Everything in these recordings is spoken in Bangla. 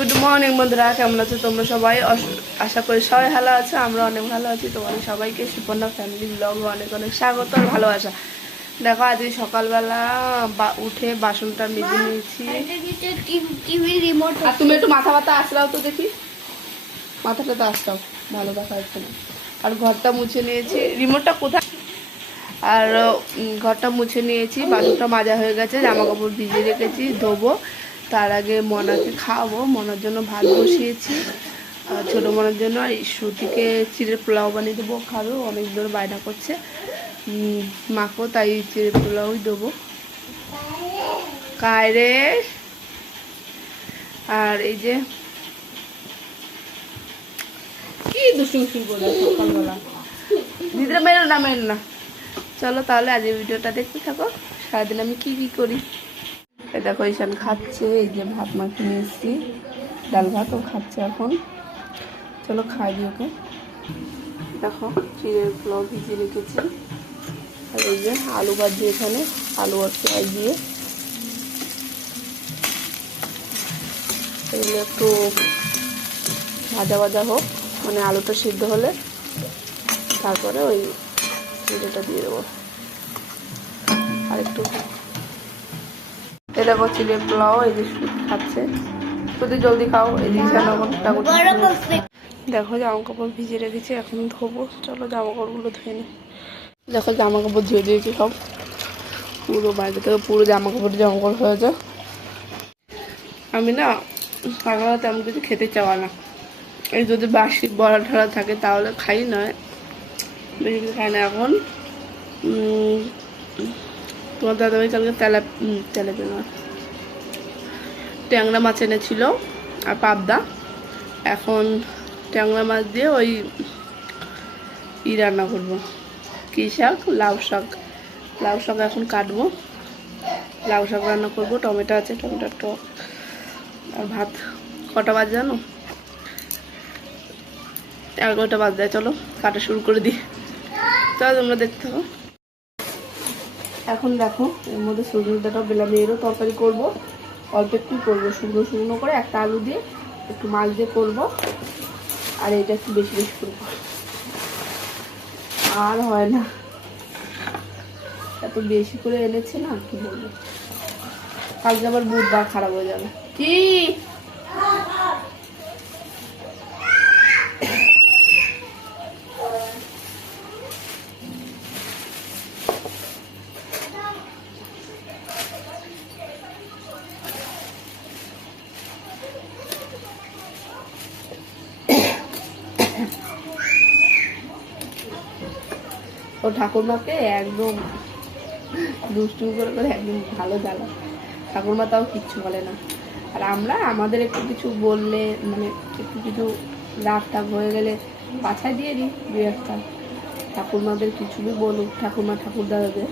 গুড মর্নিং বন্ধুরা, কেমন আছো তোমরা সবাই? আশা করি সবাই ভালো আছে। আমরা অনেক ভালো আছি। তোমাদের সবাইকে সুপর্ণা ফ্যামিলি ব্লগে অনেক অনেক স্বাগত আর ভালোবাসা। দেখো আজকে সকালবেলা উঠে বাসনটা মেজে নিয়েছি। আর তুমি একটু মাথা ব্যথা আসলাও তো দেখি, মাথাটা তো আসলাও, ভালো দেখা যাচ্ছে না। আর ঘরটা মুছে নিয়েছি। রিমোটটা কোথায়? আর ঘরটা মুছে নিয়েছি, বাসনটা মাজা হয়ে গেছে, জামা কাপড় ভিজিয়ে রেখেছি, ধোবো। তার আগে মনাকে খাওয়াবো। মনার জন্য ভাত বসিয়েছি, ছোটো মনার জন্য। আর শ্রুতিকে চিড়ের পোলাও বানিয়ে দেবো, খাবে, অনেক ধরে বায়না করছে। মাকেও তাই চিড়ের পোলাওই দেবো, খায় রে। আর এই যে কি দুষ্টু বলে সকালবেলা, দিদিরা মেরো না। চলো তাহলে আজকের ভিডিওটা দেখতে থাকো, সারাদিন আমি কি কি করি। দেখো ঈশান খাচ্ছে, এই যে ভাত মাখিয়ে নিয়ে এসেছি, ডাল ভাত ও খাচ্ছে এখন। চলো খাই দিই ওকে। দেখো চিড়ের পোলাও ভিজিয়ে রেখেছি। আর এই যে আলু ভাজি, এখানে আলু আর পেঁয়াজ দিয়ে এগুলো একটু ভাজা ভাজা হোক, মানে আলুটা সিদ্ধ হলে তারপরে ওই চিড়েটা দিয়ে দেবো। আর একটু এটা করছি চিড়ের পোলাও, এই যে খাচ্ছে। যদি জলদি খাও, এই যে দেখো জামা কাপড় ভিজিয়ে রেখেছি, এখন ধোবো। চলো জামা কাপড়গুলো ধুয়ে নিই। দেখো জামা কাপড় ধুয়ে দিয়েছি সব, পুরো বাইরে থেকে পুরো জামা কাপড় হয়েছে। আমি না সকালে তেমন কিছু খেতে চাওয়া না, এই যদি বাসি বড়া ঠড়া থাকে তাহলে খাই, নয় বেশি কিছু খাই না। এখন তোমার দাদাভাই কালকে ট্যাংরা মাছ এনেছিল আর পাবদা। এখন ট্যাংরা মাছ দিয়ে ওই রান্না করবো, কী শাক, লাউ শাক এখন কাটবো, লাউ শাক রান্না করবো। টমেটো আছে, টমেটোর টক। আর ভাত কটা বাজে জানো? 11টা বাজে। চলো কাটা শুরু করে দিই, চলো তোমরা দেখতে থাকো। এখন দেখো এর মধ্যে সজনেটাও বেলামি, এরও তরকারি করবো। অল্প একটু করবো, শুকনো করে একটা আলু দিয়ে একটু মাছ দিয়ে করবো। আর এটা একটু বেশি বেশি করবো, আর হয় না, এত বেশি করে এনেছে না, কি বলবো। কালকে আবার বুধবার খারাপ হয়ে যাবে। কি ও ঠাকুরমাকে একদম দুষ্টুমি করে একদম ভালো জ্বালা। ঠাকুরমা তাও কিচ্ছু বলে না। আর আমরা আমাদের একটু কিছু বললে, মানে একটু কিছু রাগ টাগ হয়ে গেলে বাছাই দিয়ে দিই দুই একটা। ঠাকুরমাদের কিছু বি বলুক, ঠাকুরমা ঠাকুরদাদের,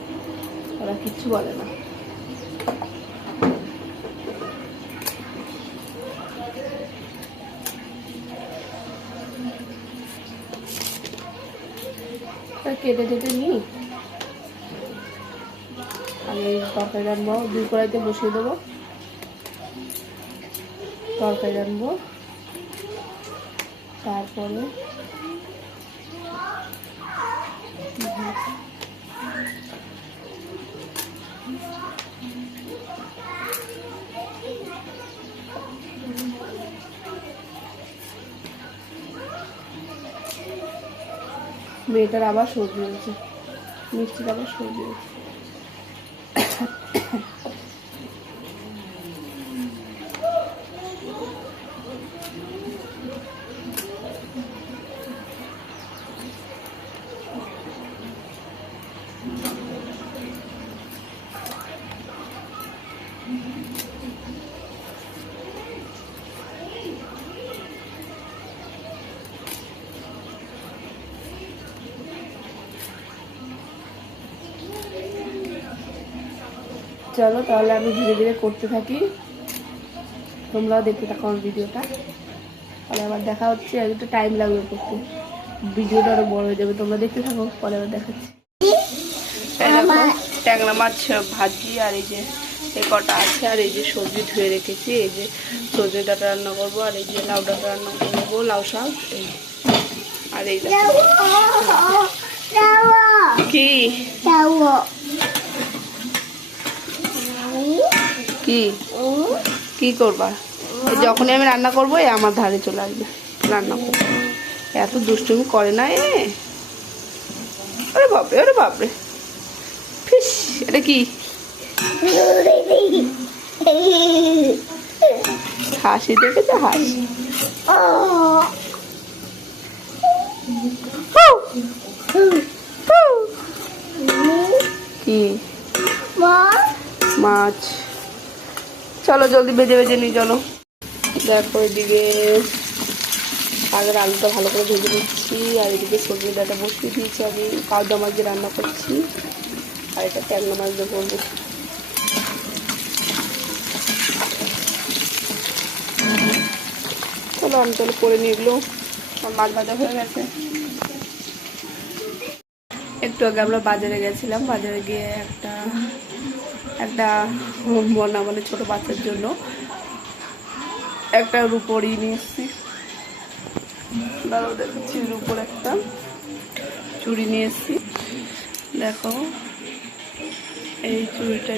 ওরা কিচ্ছু বলে না। কেটে টেটে নিই। আমি তরকারি রান্নাবো, 2 কড়াইতে বসিয়ে দেবো, তরকারি রান্নবো। তারপরে মেয়েটার আবার সর্দি হয়েছে, মিষ্টির আবার সর্দি হয়েছে। চলো তাহলে আমি ধীরে ধীরে করতে থাকি, তোমরাও দেখতে থাকো আমার ভিডিওটা। পরে আবার দেখা হচ্ছে, একটু টাইম লাগবে করতে, ভিডিওটা আরো বড় হয়ে যাবে। তোমরা দেখতে থাকো, পরে আবার দেখাচ্ছি। ট্যাংরা মাছ ভাজি আর এই যে এই কটা আছে। আর এই যে সবজি ধুয়ে রেখেছি, এই যে সজনে ডাঁটা রান্না করবো, আর এই যে লাউ ডাঁটা রান্না করবো, লাউ শাক। আর এই কি কি কি করবা? যখনই আমি রান্না করবো আমার ধারে চলে আসবে রান্না করবো। এত দুষ্টুমি করে না এ। ওরে বাপরে, ওরে বাপরে, ফিস। এটা কি হাসি দেখেছে? হাসি কি মাছ। চলো জলদি ভেজে ভেজে নিই, চলো। দেখো এদিকে আগের আলুটা ভালো করে ভেজে নিচ্ছি, আর এদিকে সবজি ডাঁটা বসিয়ে দিয়েছি। আমি কাউদা মাছ দিয়ে রান্না করছি, আর এটা ট্যাংরা মাছ দিয়ে করবো। চলো আমি তাহলে করে নিয়ে এগুলো। মাছ ভাজা হয়ে গেছে। একটু আগে আমরা বাজারে গেছিলাম, বাজারে গিয়ে একটা মনা মানে ছোটো বাচ্চার জন্য একটা রূপোরই নিয়ে এসেছি। দাঁড়াও দেখাচ্ছি, রূপোর একটা চুড়ি নিয়ে এসেছি। দেখো এই চুড়িটা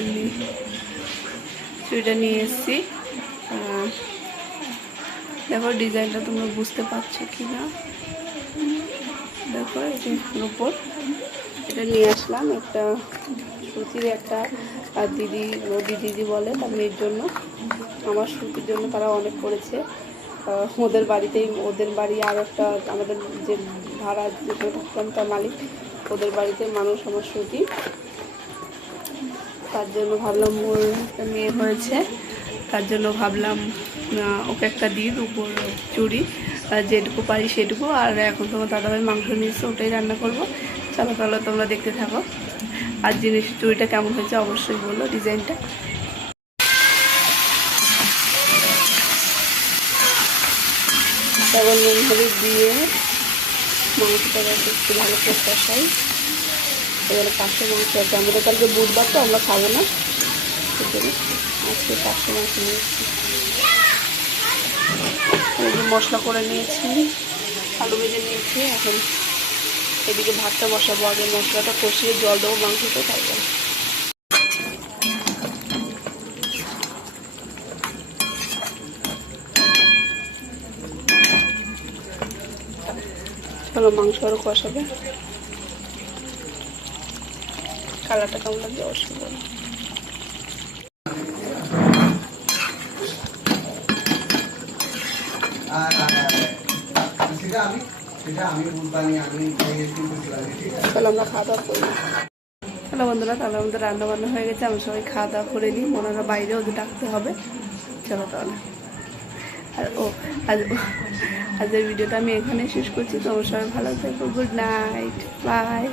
নিয়ে এসেছি। দেখো ডিজাইনটা তোমরা বুঝতে পারছো কি না? দেখো এই যে রূপোর, এটা নিয়ে আসলাম। একটা সুতির একটা দিদি বলে তার মেয়ের জন্য, আমার সুতির জন্য তারা অনেক করেছে। ওদের বাড়িতেই, ওদের বাড়ি আর একটা আমাদের যে ভাড়া যেখানে থাকতাম তার মালিক, ওদের বাড়িতে মানুষ আমার সুতি। তার জন্য ভাবলাম, ওর একটা মেয়ে হয়েছে, তার জন্য ভাবলাম ওকে একটা দিই উপর চুড়ি, যেটুকু পারি সেটুকু। আর এখন তোমার দাদাভাই মাংস নিয়েছে, ওটাই রান্না করবো। চলো তাহলে তোমরা দেখতে থাকো। আর চুড়িটা কেমন হয়েছে অবশ্যই বলো, ডিজাইনটা। তারপর নুন হলুদ দিয়ে মাংসটা একটু ভালো করে কষাই। এবারে 500 মাংস আছে, আমাদের কালকে বুধবার তো আমরা খাবো না, সেজন্য আজকে 500 মাংস নিয়েছি। এই যে মশলা করে নিয়েছি, আলু ভেজে নিয়েছি। এখন এদিকে ভাতটা বসাবো, আগে মশলাটা কষিয়ে জল দেবো, মাংসটা খাইবো। চলো মাংস আরও কষাবে, কালারটা কেমন লাগছে অবশ্যই বলো। চলো আমরা খাওয়া দাওয়া করি। হ্যালো বন্ধুরা, তাহলে আমাদের রান্না বান্না হয়ে গেছে, আমরা সবাই খাওয়া দাওয়া করে নিই। ওনারা বাইরে, ওদের ডাকতে হবে। চলো তাহলে। আর আজকের ভিডিওটা আমি এখানে শেষ করছি। তোমার সবাই ভালো থেকো, গুড নাইট, বাই।